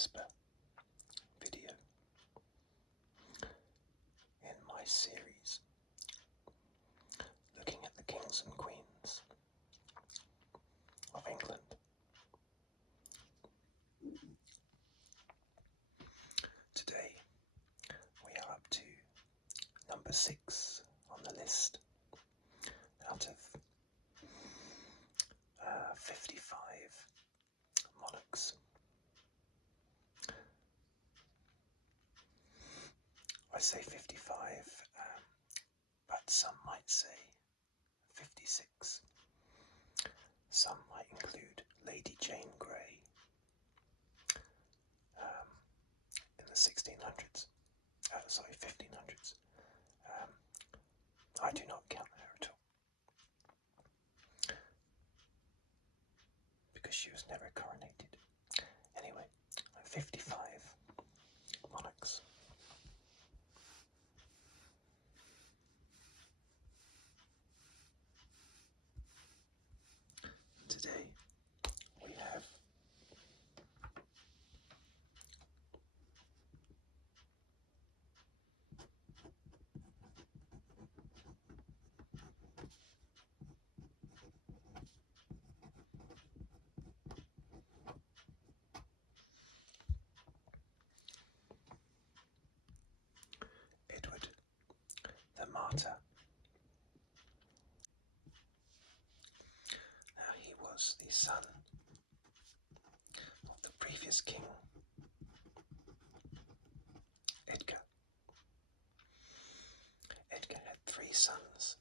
Whisper video in my series looking at the kings and queens of England. Today we are up to number 6 on the list out of 55 monarchs. I say 55, but some might say 56. Some might include Lady Jane Grey in the 1600s, 1500s. I do not count her at all, because she was never coronated. Anyway, 55 monarchs. Today we have Edward the Martyr. Now, he was the son of the previous king, Edgar. Edgar had 3 sons.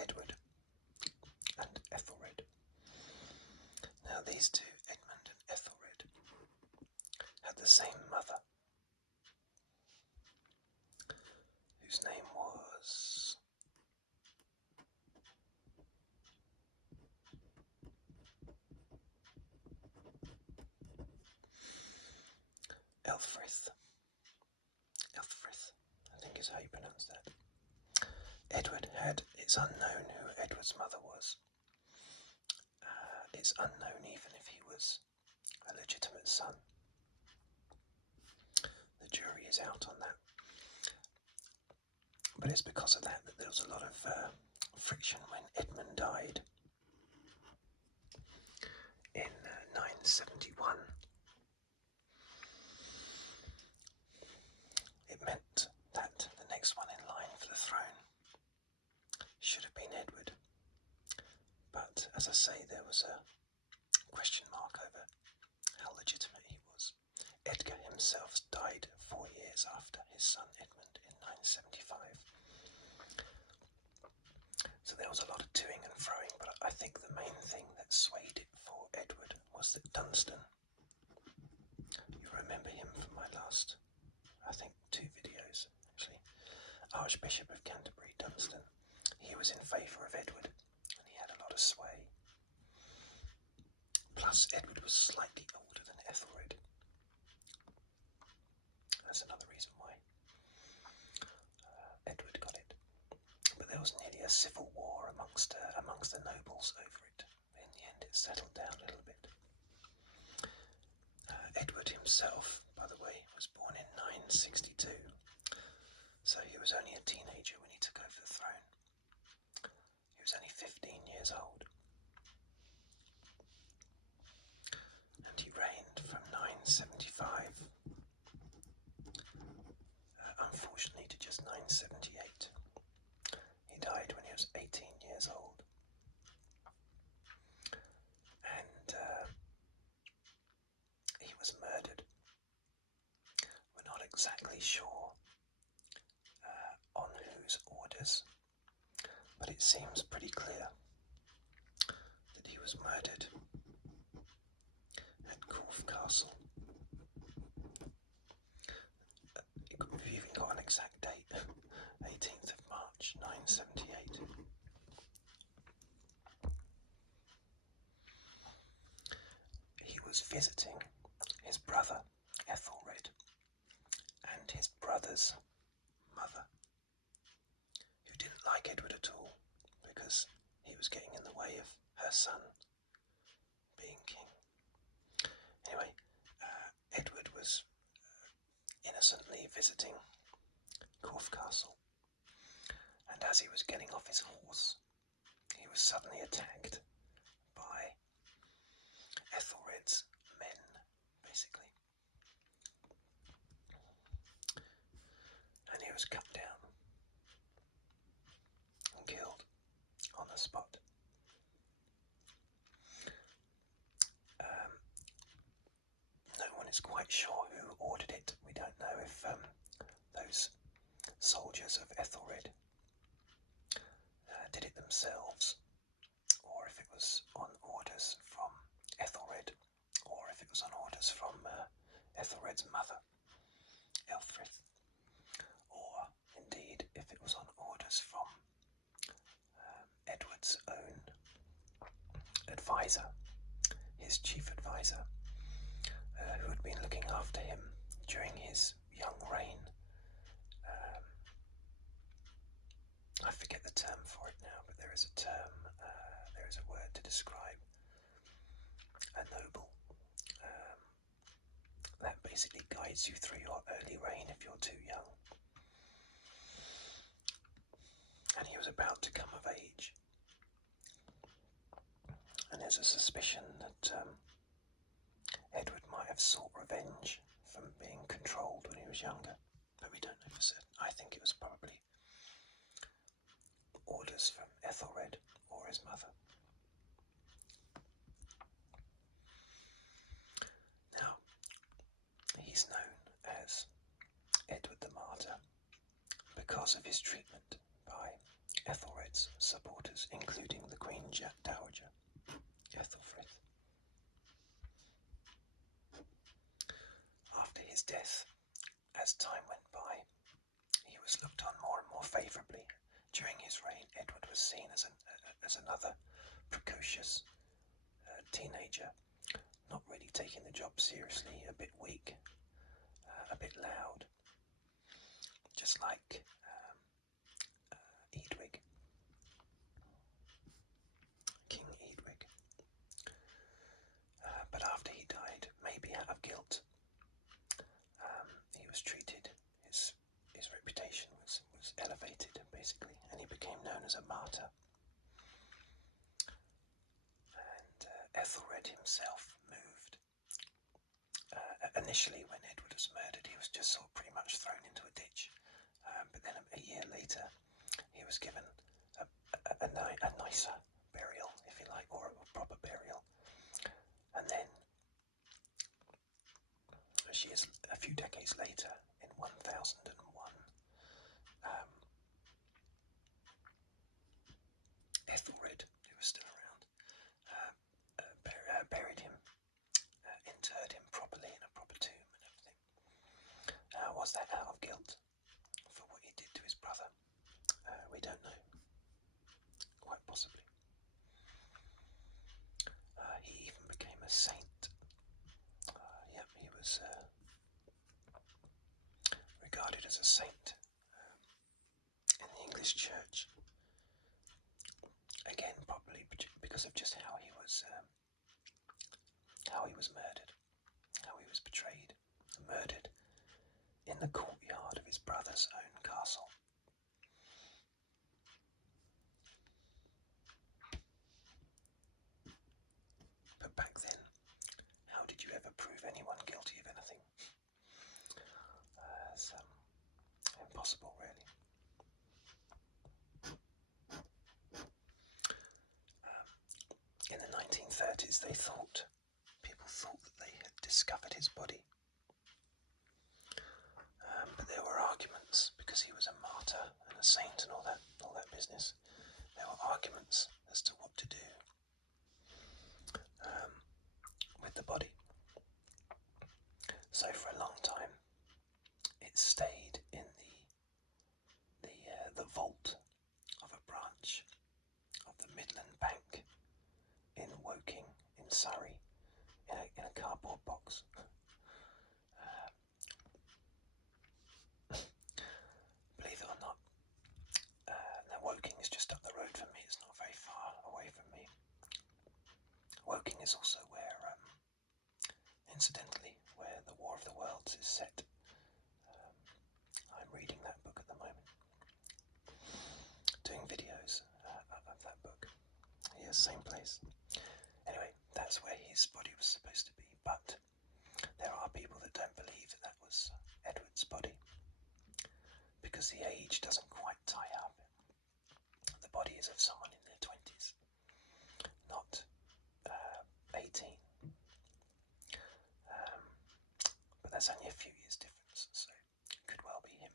Edward, and Ethelred. Now, these two, Edmund and Ethelred, had the same mother, whose name was Elfrith, I think is how you pronounce that. Edward had, it's unknown who Edward's mother was. It's unknown even if he was a legitimate son. The jury is out on that. But it's because of that there was a lot of friction when Edmund died in 971. It meant that the next one in line for the throne should have been Edward. But as I say, there was a question mark over how legitimate he was. Edgar himself died 4 years after his son Edmund in 975. So there was a lot of toing and froing, but I think the main thing that swayed it for Edward was that Dunstan, you remember him from my last, I think 2 videos actually, Archbishop of Canterbury, Dunstan, he was in favour of Edward and he had a lot of sway. Plus Edward was slightly older than Ethelred. That's another reason why Edward got it. But there was nearly a civil war amongst the nobles over it. In the end it settled down a little bit. Edward himself, by the way, was born in 962, so he was only a teenager when he took over the throne. He was only 15 years old. And he reigned from 975, unfortunately, to just 978. He died when he was 18 years old. And he was murdered. We're not exactly sure on whose orders, but it seems pretty clear that he was murdered at Corfe Castle. We've even got an exact date, 18th of March 978. He was visiting his brother was getting in the way of her son being king. Anyway, Edward was innocently visiting Corfe Castle, and as he was getting off his horse, he was suddenly attacked by Ethelred's men, basically. And he was cut down and killed on the spot. No one is quite sure who ordered it. We don't know if those soldiers of Ethelred did it themselves, or if it was on orders from Ethelred, or if it was on orders from Ethelred's mother, Elfrith, or indeed if it was on orders from Edward's own advisor, his chief advisor, who had been looking after him during his young reign. I forget the term for it now, but there is a term, there is a word to describe a noble that basically guides you through your early reign if you're too young. And he was about to come of age. And there's a suspicion that Edward might have sought revenge from being controlled when he was younger, but we don't know for certain. I think it was probably orders from Ethelred or his mother. Now, he's known as Edward the Martyr because of his treatment by Ethelred's supporters, including the Queen Dowager, Ethelfrith. After his death, as time went by, he was looked on more and more favourably. During his reign, Edward was seen as another precocious teenager, not really taking the job seriously, a bit weak, a bit loud, just like Edwig, King Edwig. But after he died, maybe out of guilt, he was treated, his reputation was elevated, basically, and he became known as a martyr. And Ethelred himself moved. Initially, when Edward was murdered, he was just sort of pretty much thrown into a ditch. But then a year later, he was given a nicer burial, if you like, or a proper burial. And then, a few decades later, in 1001, Ethelred, who was still around, buried him, interred him properly in a proper tomb and everything. Was that out of guilt for what he did to his brother? We don't know. Quite possibly. He even became a saint. He was regarded as a saint in the English church. Again, probably because of just how he was murdered, how he was betrayed, murdered in the courtyard of his brother's own castle. But back then, how did you ever prove anyone guilty of anything? It's impossible, really. In the 1930s, people thought that they had discovered his body. But there were arguments, because he was a martyr and a saint and all that business. There were arguments as to what to do with the body. So for a long time, it stayed in the vault of a branch of the Midland Bank in Woking, in Surrey, in a cardboard box. Believe it or not, now Woking is just up the road from me. It's not very far away. is also where, incidentally, where the War of the Worlds is set. I'm reading that book at the moment, doing videos of that book. Yes, same place. Anyway, that's where his body was supposed to be, but there are people that don't believe that that was Edward's body, because the age doesn't quite tie up. The body is of someone in their 20s, not 18. But that's only a few years difference, so it could well be him.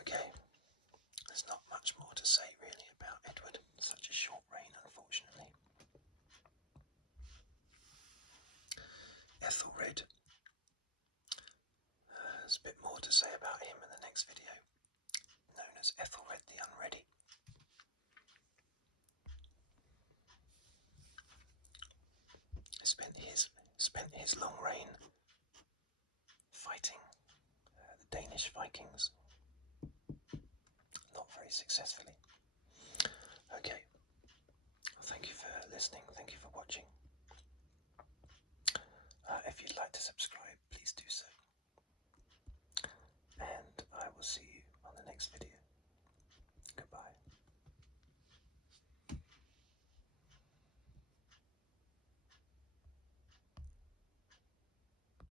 Okay, there's not much more to say really about Edward. Such a short reign, unfortunately. Ethelred. There's a bit more to say about him in the next video, known as Ethelred the Unready. He spent his long reign fighting the Danish Vikings, not very successfully.